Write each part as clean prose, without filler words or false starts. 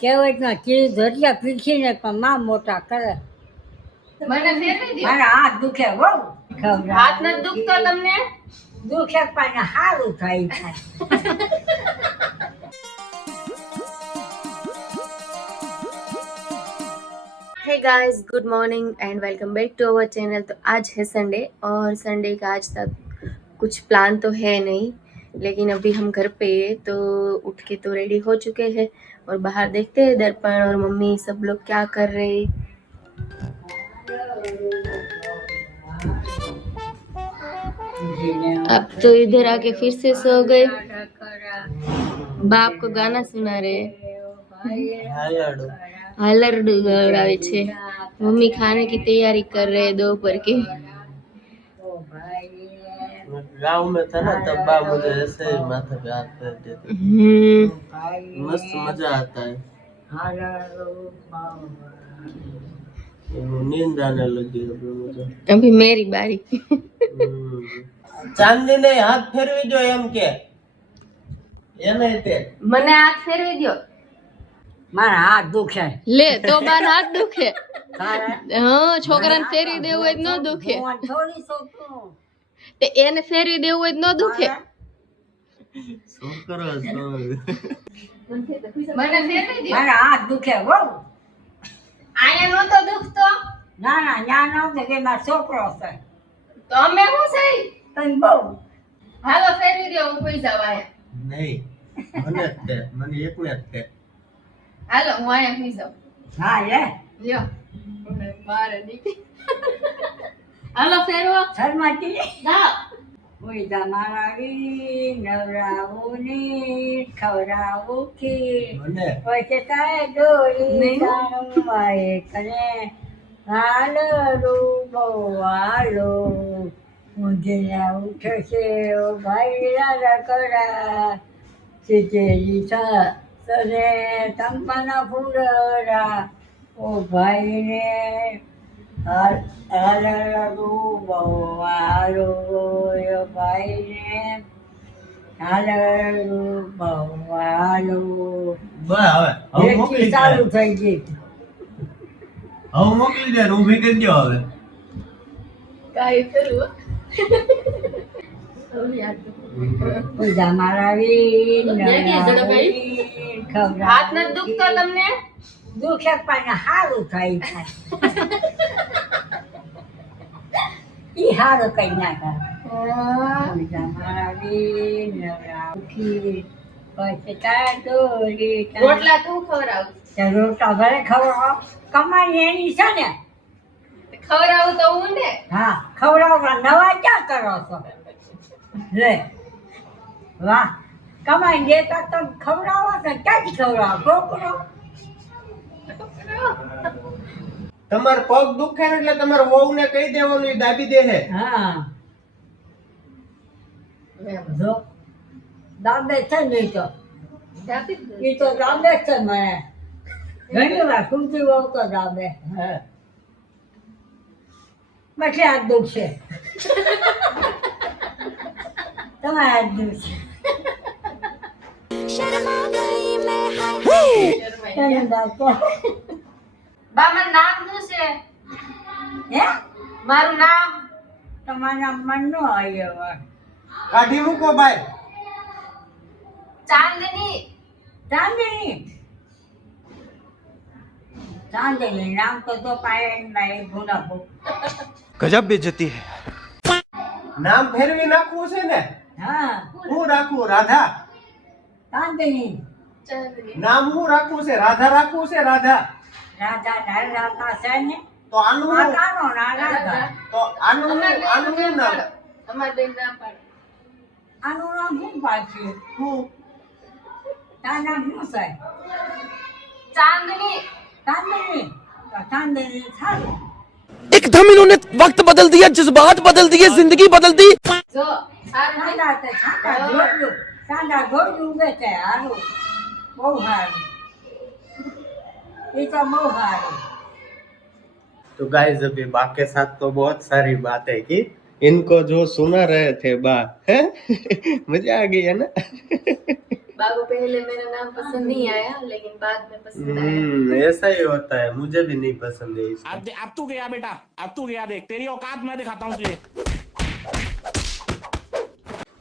કહેવતનો ચીજ એટલે પીછીને પણ માં મોટા કરે. મને ફેરવી દો. મારા હાથ દુખે બહુ. હાથ નથી દુખતો તમને? દુખે પણ સારું થાય છે. Hey guys, good morning and welcome back to our channel. तो आज है संडे और संडे का आज तक कुछ प्लान तो है नहीं, लेकिन अभी हम घर पे हैं तो उठ के तो रेडी हो चुके हैं और बाहर देखते हैं दर्पण और मम्मी सब लोग क्या कर रहे हैं। अब तो इधर आके फिर से सो गए। बाप को गाना सुना रहे, हालरडू गवड़ावे छे। मम्मी खाने की तैयारी कर रहे हैं दोपहर की। गाँव में था ना तब बा मुझे ऐसे ही माथे पे हाथ फेर देते। मस्त मजा आता है। नींद आने लगी अभी मुझे। अभी मेरी बारी। चांदी ने हाथ फेरवी जो एम के એને તે મને હાથ ફેરવી દો। મારા હાથ દુખે. લે તો બાર હાથ દુખે। હા, છોકરાને ફેરવી દેવું હોય તો ન દુખે, થોડી છોકરું તે એને ફેરવી દેવું હોય તો ન દુખે। શું કરો છો? મને ફેરવી દો। મારા હાથ દુખે બહુ. આયા નતો દુખતો ના ના ત્યાં નહોતો કે મારો છોકરો છે તો અમે હું સહી તને બહુ. હાલો ફેરવી દો, હું પૈસા વાય। નહીં મને જ તે મને એકને જ તે હાલો હું આયા પી જાઉં। હા લે લ્યો મારે દીકરી। હાલો ફેરવો શરમાતી જાઓ। ઓય તમારા વી નવરાવું ને ખવડાવું ખીર મને પછી તાય દોરી જાણું માએ કરે હાલો બહુ હાલો મુંજિયા ઉઠશે ઓ ભાઈ રારા કરા ચીચેલી સા સને તંપાના ફૂલરા ઓ ભાઈને હાલો બહુ હાલો ઓ ભાઈને હાલો બહુ હાલો. બસ હવે મોકલી દે ચાલુ થઈ ગઈ. હવે મોકલી દે ઊભી કરી દો હવે કાઈ ફેરવો પૂજા મારાવી હાથ નથી દુખતો તમને? દુખે પણ સારું થાય છે. ઈ સારું કઈ નાખે. પૂજા મારાવી નવરાવી પછી તાર દોરી રોટલા તું ખવડાવ। રોટલા ભલે ખવડાવો કમાઈ એની છે ને. ખવડાવું તો હું ને। હા ખવડાવવા નવા ક્યાં કરો છો? લે વાહ કમાઈ દેતા તો ખવડાવો તો ક્યાંથી ખવડાવો છોકરો? તમાર પગ દુખે ને એટલે તમારે વહુ ને કહી દેવાનું ઈ દાબી દે હે। હા જો દાબે છે ને ઈ તો ઈ તો દાબે છે મને ઘણી વાર સુરતી વહુ તો દાબે. હા પછી હાથ દુખશે. તમારા હાથ દુખશે. તને દાબતો. બા મારું નામ શું છે? હે મારું નામ તમારા મન નો આવ્યો કાઢી મૂકો ભાઈ। ચાંદની। ચાંદની. ચાંદની નામ તો પાયણ ના ગુનાહો. गजब बेइज्जती है। નામ ફેરવી નાખવું છે ને? હા હું રાખવું? રાધા? ચાંદની. નામ હું રાખવું છે? રાધા રાખવું છે? રાધા રાધા રાધા છે ને તો આનું માતાનો ના રાધા. તો આનું શું નામ? અમાર બેન નામ પાડો। આનું નામ શું પાડશે? હું તારું નામ શું છે? ચાંદની। ચાંદની. તો ચાંદની સારું. एकदम इन्होंने वक्त बदल दिया, जज्बात बदल दिए, जिंदगी बदल दी। જો સારું નહીં? સાંડા તે સાંડા જોડ્યું. સાંડા જોડ્યું ઉભે છે હારું. બહુ સારું. એ તો બહુ સારું. तो गाइस अभी बा के साथ तो बहुत सारी बातें की। इनको जो सुना रहे थे बा है मजा आ गई है ना। बाबू पहले मेरा नाम पसंद नहीं आया लेकिन बाद में पसंद आया। ऐसा ही होता है, मुझे भी नहीं पसंद है इसका। अब तू गया बेटा, अब तू गया, देख तेरी औकात मैं दिखाता हूँ तुझे।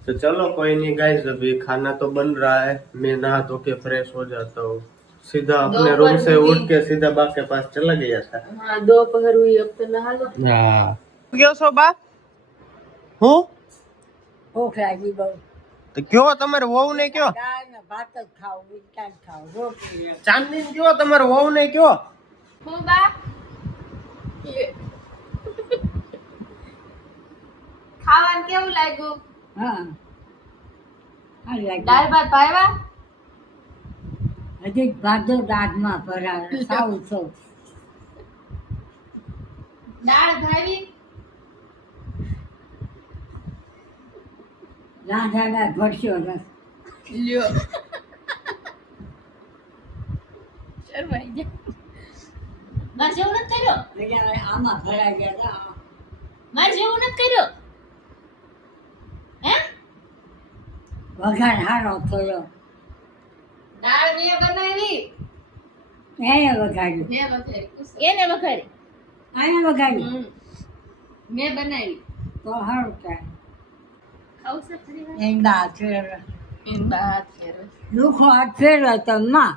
तो चलो कोई नहीं गाइस, अभी खाना तो बन रहा है, मैं नहा धो के फ्रेश हो जाता हूँ, सीधा अपने रूम से उठ के सीधा बा के पास चला गया था। हाँ, दोपहर हुई, अब तो नहा लो। हाँ क्यों सोबा હું ભૂખ લાગી બહુ તો કયો તમારે વહુ ને કયો દાળ ને ભાત જ ખાવ બીજા ખાવ રોટલી ચાંદની ને કયો તમારે વહુ ને કયો હું બા ખાવાનું કેવું લાગ્યું? હા સારી લાગી દાળ ભાત ભાવ્યા? હજી ભાજો દાળમાં ભરાવે સાવ છો દાળ ભાવી? રાંધાડા ભરશો ને લ્યો શરમાઈ ગયા. માર જેવું નથી કર્યો, એટલે આમાં ભરાઈ ગયા હતા માર જેવું નથી કર્યો. હે વઘાર સારો થયો દાળ મેં બનાવી, એને વઘાર્યું મેં વઘારી, એને વઘારી, આને વઘાર્યું મેં બનાવી. તો સારું થાય ખાવું છે ફરી વાર? એના હાથ ફેરવે એન બાદ ફેરવે. લુખો હાથ ફેરવે તો માં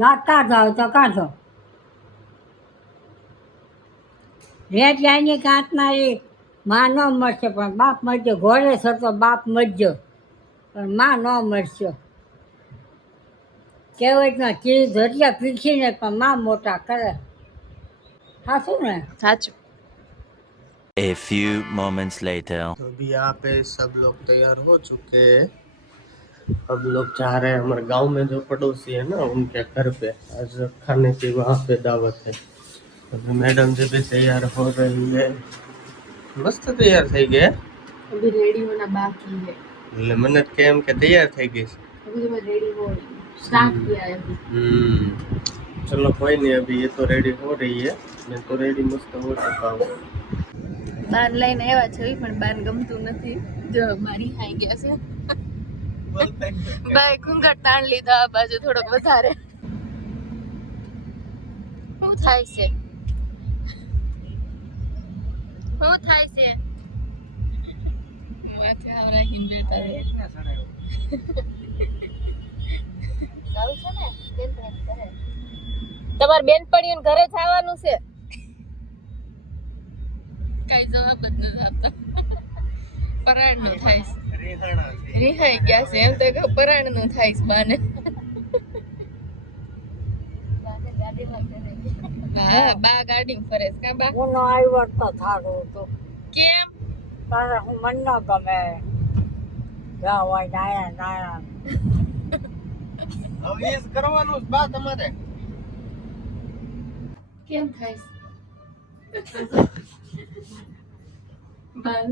દાંત કાઢો તો કાઢો રેત જાયને કાંતનારી માં ન મળશે પણ બાપ મળજો, ઘોડે છો તો બાપ મળજો પણ માં ન મળશો. કહેવતમાં ચીજ ધોતિયા પીખીને પણ માં મોટા કરે, સાચું ને? સાચું. A few moments later. तो अभी यहाँ पे सब लोग तैयार हो चुके हैं, अब लोग जा रहे हैं हमारे गांव में जो पड़ोसी है ना उनके घर पे, आज खाने की वहाँ पे दावत है। अभी मैडम जी भी तैयार हो रही है, मस्त तैयार થઈ ગયા अभी रेडी होना बाकी है, એટલે મને કેમ કે તૈયાર થઈ ગઈ છે। अभी मैं रेडी हो रही हूँ, स्टार्ट किया है अभी। चलो कोई नहीं, अभी ये तो रेडी हो रही है, मैं तो रेडी मस्त हो चुका हूँ। બાન લઈને આવ્યા છે પણ બાન ગમતું નથી, જો મારી હાઈ ગયા છે બાય ઘૂંઘટ તાણ લીધા આ બાજુ થોડોક વધારે. શું થાય છે, શું થાય છે? માથે આવરા હિન બેઠા છે. સારું છે ને બેનપણી ઘરે, તમાર બેનપણીઓ ઘરે જ આવવાનું છે? કઈ જવાબ જ નથી આપતા. પરાણ નું થાય છે, રિહાઈ ગયા છે એમ તો કે પરાણ નું થાય છે બાને. હા બા ગાડી ફરે છે કા બા? હું ન આવ્યો તો થારું હતું કેમ? તારે હું મન ન ગમે જા હોય નાયા નાયા હવે એ કરવાનું જ બા તમારે। કેમ થાય છે બા?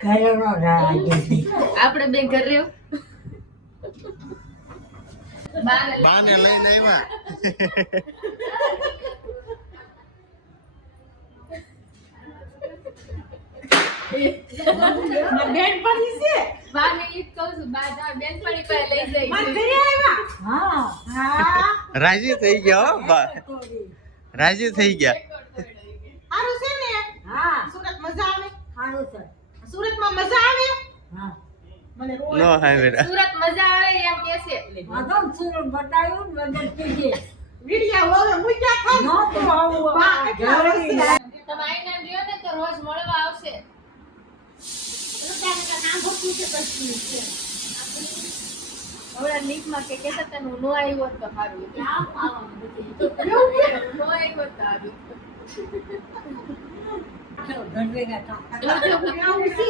ઘરે નો જાય આપણે બે ઘર રહ્યો બાને લઈને આવ્યા। બેનપણી છે બા ને ઈ કહું છું બા જા બેનપણી પાસે લઈ જાય માર ઘરે આવ્યા. હા રાજી થઈ ગયા હો બા, રાજી થઈ ગયા। સારું છે ને? હા સુરત મજા આવે? સારું છે સુરતમાં મજા આવે? હા મને રોજ નો હા બેટા, સુરત મજા આવે એમ કે છે. આદમ સુરત બતાવ્યું ને વગર કીધે વિડિયા હવે મૂક્યા થાય ન તો આવું બા કેટલા વર્ષથી જરૂરી આ- તમે આઈના રહ્યો ને તો રોજ મળવા આવશે. ઓલા લીકમાં કે કહેતા હતા ને હું નો આવ્યો તો સારું હતું. નો આવ્યો તો સારું. ઘર ભેગા થા આવું છે.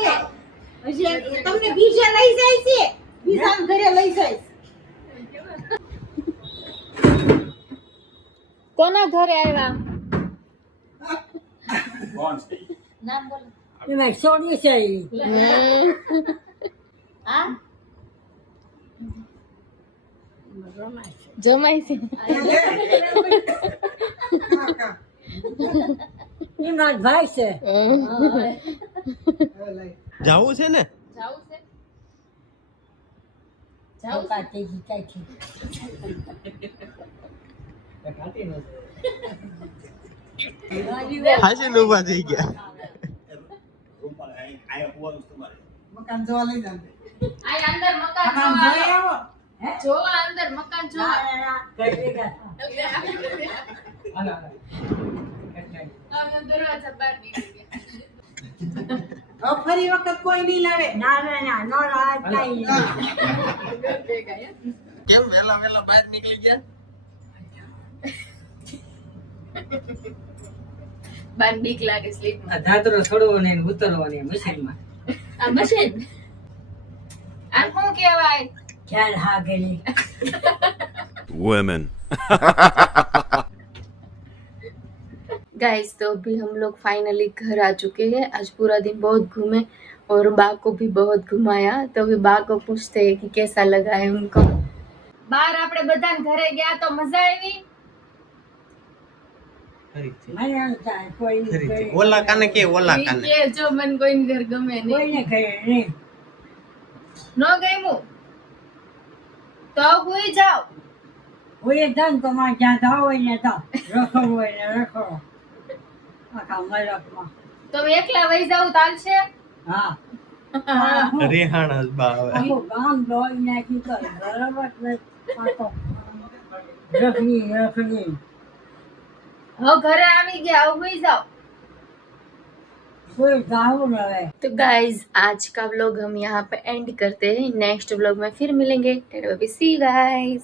હજી તમને બીજા લઈ જાય છે, બીજા ઘરે લઈ જાય છે. કોના ઘરે આવ્યા? નામ બોલો. એમાં છોડી છે ઈ. હા જમાય છે. એમાં ભાઈ છે જાવું છે ને જાવું છે છોકરા તેજી ક્યાંથી હાસી ને ઊભા થઈ ગયા મકાન જોવા લઈ જાવ આ અંદર મકાન આમ જોઈ આવો જોવા અંદર મકાન જોવા દરવાજા બહાર નીકળી ગયા હવે ફરી વખત કોઈ નહીં લાવે ના નો રાત કઈ કેમ વેલા વેલા બહાર નીકળી ગયા બાન બીક લાગે સ્લીપ માં ધાતરો છોડવો ને ઉતરવાની મશીનમાં આ મશીન આ શું કહેવાય ચાલ હા ગેલી Women. गाइस तो अभी हम लोग फाइनली घर आ चुके हैं। आज पूरा दिन बहुत घूमे और बा को भी बहुत घुमाया। तो अभी बा को पूछते हैं कि कैसा लगा है उनको। बाहर આપણે બધાને ઘરે ગયા તો મજા આવી? મને એમ થાય કોઈ ઓલા કાને કે ઓલા કાને કે જો મને કોઈનું ઘર ગમે નહીં, કોઈને ઘરે નહીં ન ગમ્યું તો હુઈ જાઓ. કોઈ ધન તો માં જ્યાં જાવ હોય ને તો રખડવું હોય ને રખડો આખા મલકમાં તો એકલા વહી જાવ તો હાલશે? હા રેહાણા જ બા આવે આખું ગામ દોડી નાખ્યું તો બરાબર જ નહીં. આ તો રખડી હવે ઘરે આવી ગયા, હવે હુઈ જાઓ. કોઈ જાવું ન હવે तो गाइज आज का व्लॉग हम यहाँ पे एंड करते हैं। नेक्स्ट व्लॉग में फिर मिलेंगे। See guys.